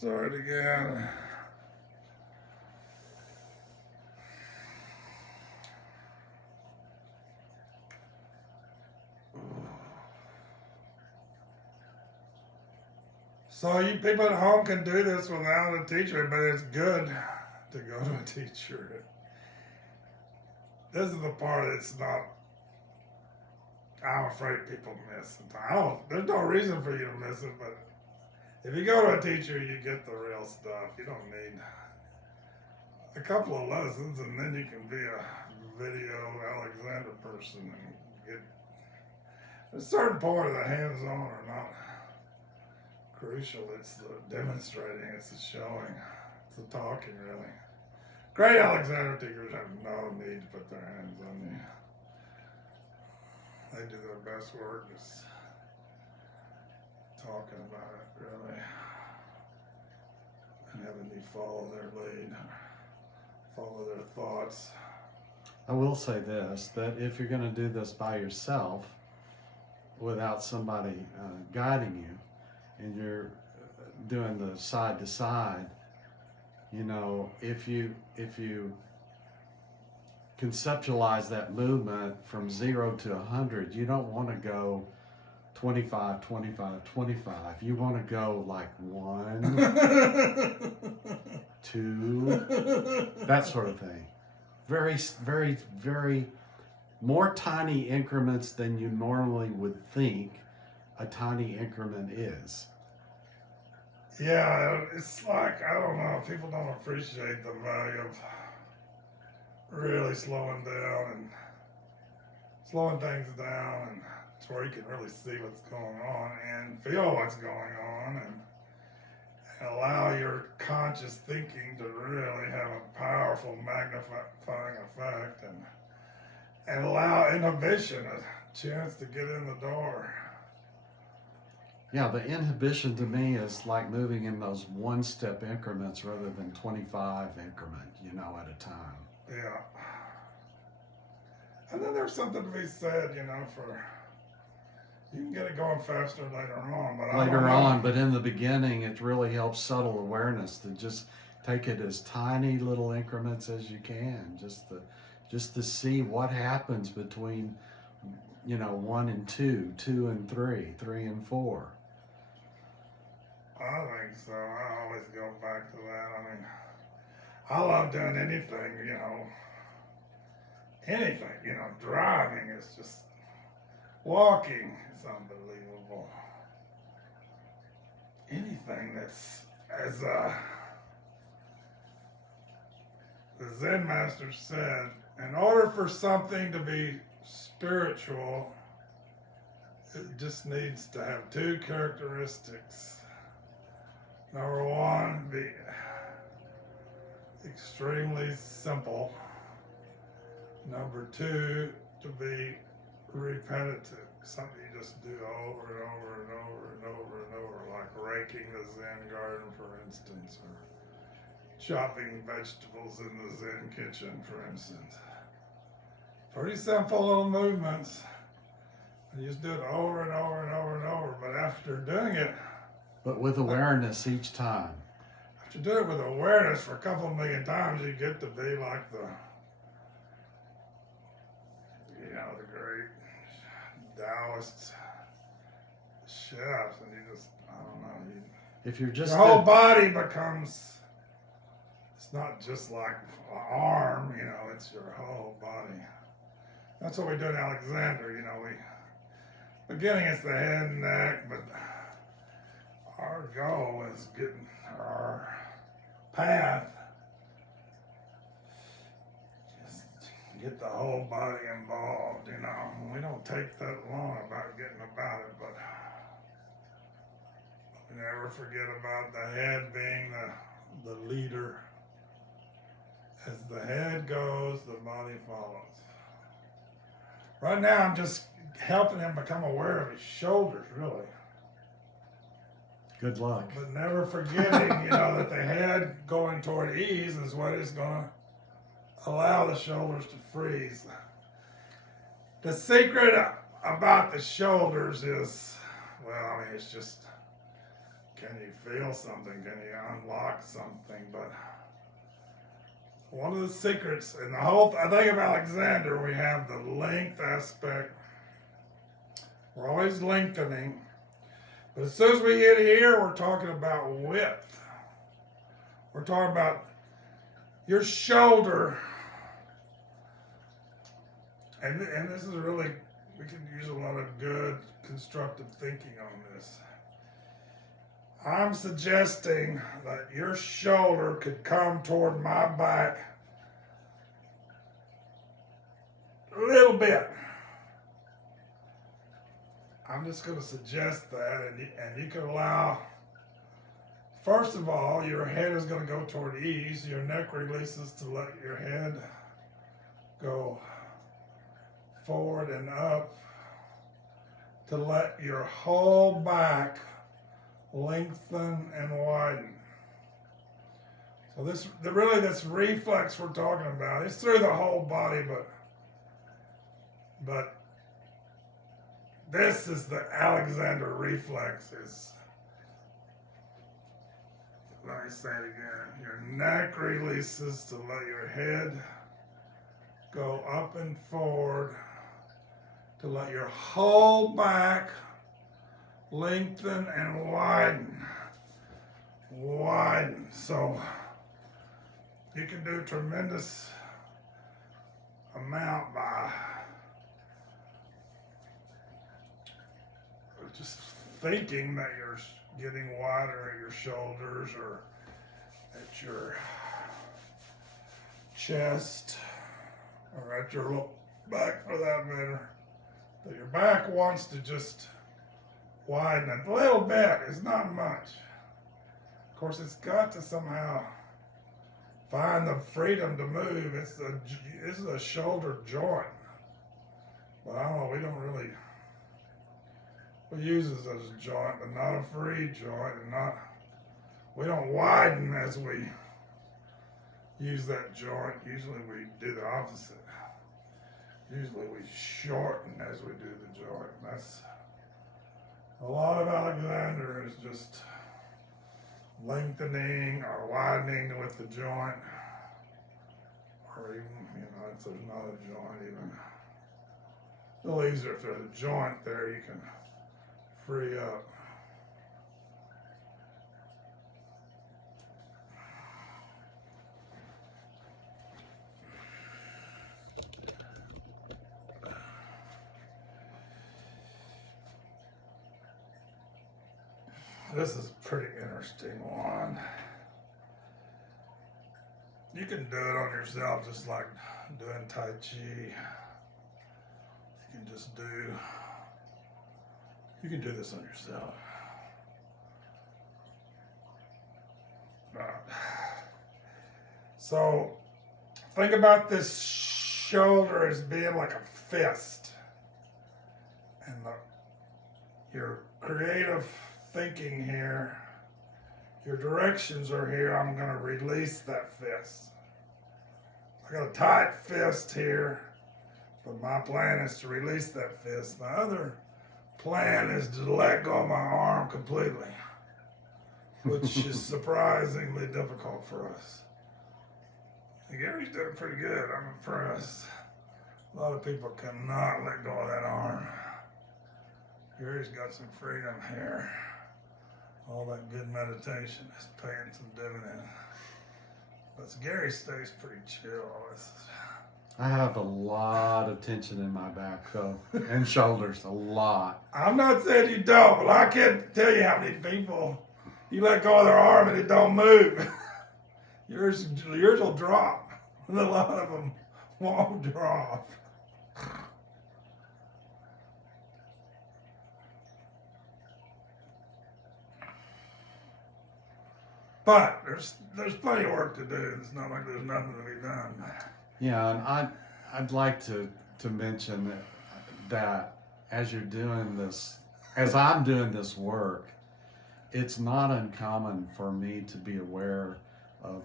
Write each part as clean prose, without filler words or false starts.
Start again. So you people at home can do this without a teacher, but it's good to go to a teacher. This is the part that's not, I'm afraid people miss. There's no reason for you to miss it, but if you go to a teacher, you get the real stuff. You don't need a couple of lessons, and then you can be a video Alexander person and get a certain part of the hands-on are not crucial. It's the demonstrating, it's the showing, it's the talking, really. Great Alexander teachers have no need to put their hands on you. They do their best work just talking about it, really, and having you follow their lead, follow their thoughts. I will say this, that if you're going to do this by yourself without somebody guiding you, and you're doing the side to side, you know, if you conceptualize that movement from 0 to 100, you don't want to go 25, 25, 25. You want to go like 1, 2, that sort of thing. Very, very, very more tiny increments than you normally would think a tiny increment is. Yeah, it's like, I don't know, people don't appreciate the value of really slowing down and slowing things down, and it's where you can really see what's going on and feel what's going on, and allow your conscious thinking to really have a powerful magnifying effect, and allow inhibition a chance to get in the door. Yeah, the inhibition to me is like moving in those one-step increments rather than 25 increment, you know, at a time. Yeah. And then there's something to be said, you know, for, you can get it going faster later on, but later on, but in the beginning, it really helps subtle awareness to just take it as tiny little increments as you can, just to see what happens between, you know, 1 and 2, 2 and 3, 3 and 4. I think so. I always go back to that. I mean, I love doing anything, you know, driving is just, walking is unbelievable. Anything that's, as the Zen master said, in order for something to be spiritual, it just needs to have 2 characteristics. Number 1, be extremely simple. Number 2, to be repetitive. Something you just do over and over and over and over and over, like raking the Zen garden, for instance, or chopping vegetables in the Zen kitchen, for instance. Pretty simple little movements. And you just do it over and over and over and over, but after doing it, but with awareness each time. If you do it with awareness for a couple million times, you get to be like the great Taoist chefs, and you just, I don't know, if you're just your whole body becomes, it's not just like an arm, you know, it's your whole body. That's what we do in Alexander, you know, beginning it's the head and neck, but our goal is getting our path, just get the whole body involved, you know. We don't take that long about getting about it, but we never forget about the head being the leader. As the head goes, the body follows. Right now, I'm just helping him become aware of his shoulders, really. Good luck. But never forgetting, you know, that the head going toward ease is what is going to allow the shoulders to freeze. The secret about the shoulders is, well, I mean, it's just can you feel something? Can you unlock something? But one of the secrets in the whole thing of Alexander, we have the length aspect. We're always lengthening. But as soon as we hit here, we're talking about width. We're talking about your shoulder. And this is really, we can use a lot of good constructive thinking on this. I'm suggesting that your shoulder could come toward my back a little bit. I'm just going to suggest that, and you can allow, first of all, your head is going to go toward ease. Your neck releases to let your head go forward and up, to let your whole back lengthen and widen. So this reflex we're talking about, it's through the whole body, but this is the Alexander reflex. Let me say it again. Your neck releases to let your head go up and forward, to let your whole back lengthen and widen. Widen. So you can do a tremendous amount by just thinking that you're getting wider at your shoulders or at your chest or at your low back for that matter. That your back wants to just widen a little bit. It's not much. Of course, it's got to somehow find the freedom to move. It's a shoulder joint. But I don't know, we use it as a joint, but not a free joint, and we don't widen as we use that joint. Usually we do the opposite. Usually we shorten as we do the joint. That's a lot of Alexander is just lengthening or widening with the joint, or even, if there's not a joint, even a little easier if there's a joint there, you can free up. This is a pretty interesting one. You can do it on yourself just like doing Tai Chi. You can do this on yourself. So think about this shoulder as being like a fist. And your creative thinking here, your directions are here. I'm going to release that fist. I got a tight fist here, but my plan is to release that fist. My other plan is to let go of my arm completely, which is surprisingly difficult for us. Gary's doing pretty good. I'm impressed. A lot of people cannot let go of that arm. Gary's got some freedom here. All that good meditation is paying some dividends. But Gary stays pretty chill. I have a lot of tension in my back, though, and shoulders, a lot. I'm not saying you don't, but I can't tell you how many people you let go of their arm and it don't move. Yours will drop. And a lot of them won't drop. But there's plenty of work to do. It's not like there's nothing to be done. Yeah, and I'd like to mention that as you're doing this, as I'm doing this work, it's not uncommon for me to be aware of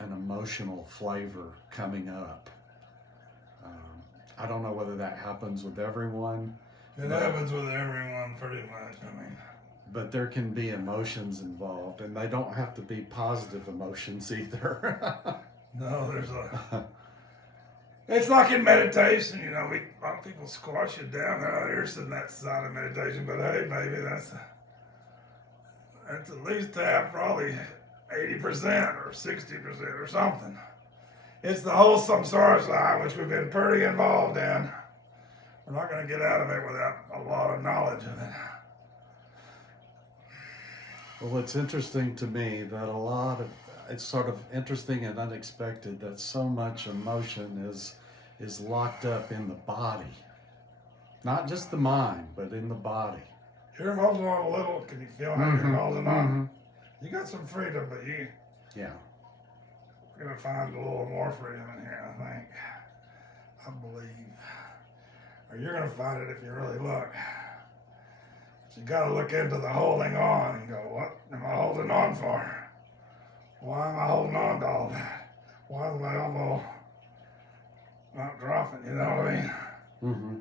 an emotional flavor coming up. I don't know whether that happens with everyone. It happens with everyone pretty much. but there can be emotions involved, and they don't have to be positive emotions either. No, there's a. It's like in meditation, you know. A lot of people squash it down. Oh, here's that side of meditation, but hey, maybe that's at least half, probably 80% or 60% or something. It's the whole samsara side, which we've been pretty involved in. We're not going to get out of it without a lot of knowledge of it. Well, it's interesting to me that it's sort of interesting and unexpected that so much emotion is locked up in the body. Not just the mind, but in the body. You're holding on a little. Can you feel how you're holding on? You got some freedom, but you're going to find a little more freedom in here, I think. I believe. Or you're going to find it if you really look. But you got to look into the holding on and go, what am I holding on for? Why am I holding on to all that? Why is my elbow not dropping? You know what I mean? Mm-hmm.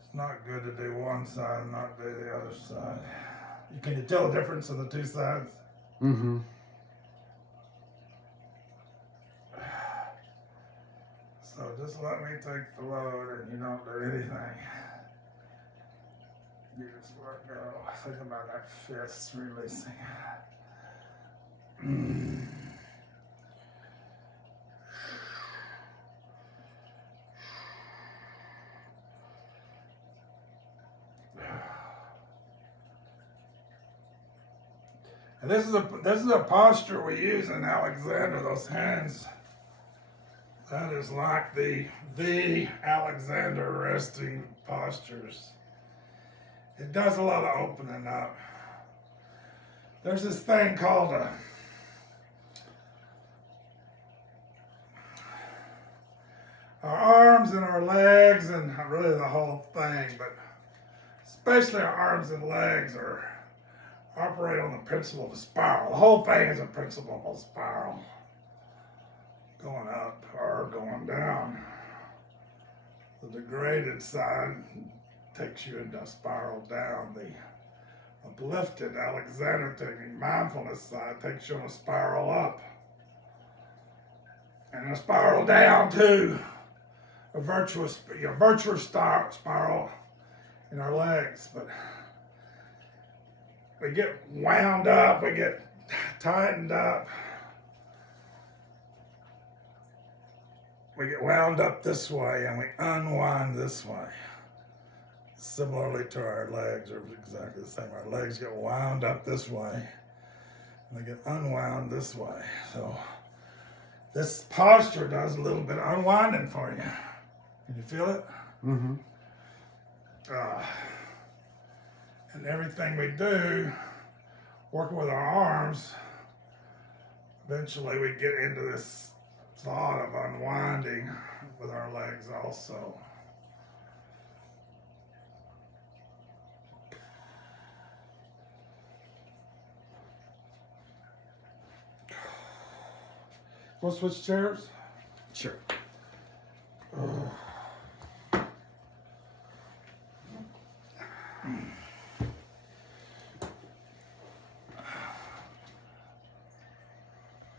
It's not good to do one side and not do the other side. Can you tell the difference in the two sides? Mm-hmm. So just let me take the load and you don't do anything. You just let go. Think about that fist releasing. And this is a posture we use in Alexander. Those hands. That is like the Alexander resting postures. It does a lot of opening up. There's this thing called our arms and our legs, and really the whole thing, but especially our arms and legs operate on the principle of a spiral. The whole thing is a principle of a spiral. Going up or going down. The degraded side takes you into a spiral down. The uplifted Alexander technique, mindfulness side, takes you on a spiral up. And a spiral down to a virtuous spiral in our legs. But we get wound up, we get tightened up. We get wound up this way and we unwind this way. Similarly to our legs are exactly the same. Our legs get wound up this way and they get unwound this way. So this posture does a little bit of unwinding for you. Can you feel it? Mm-hmm. And everything we do, working with our arms, eventually we get into this thought of unwinding with our legs also. Want to switch chairs? Sure. Oh.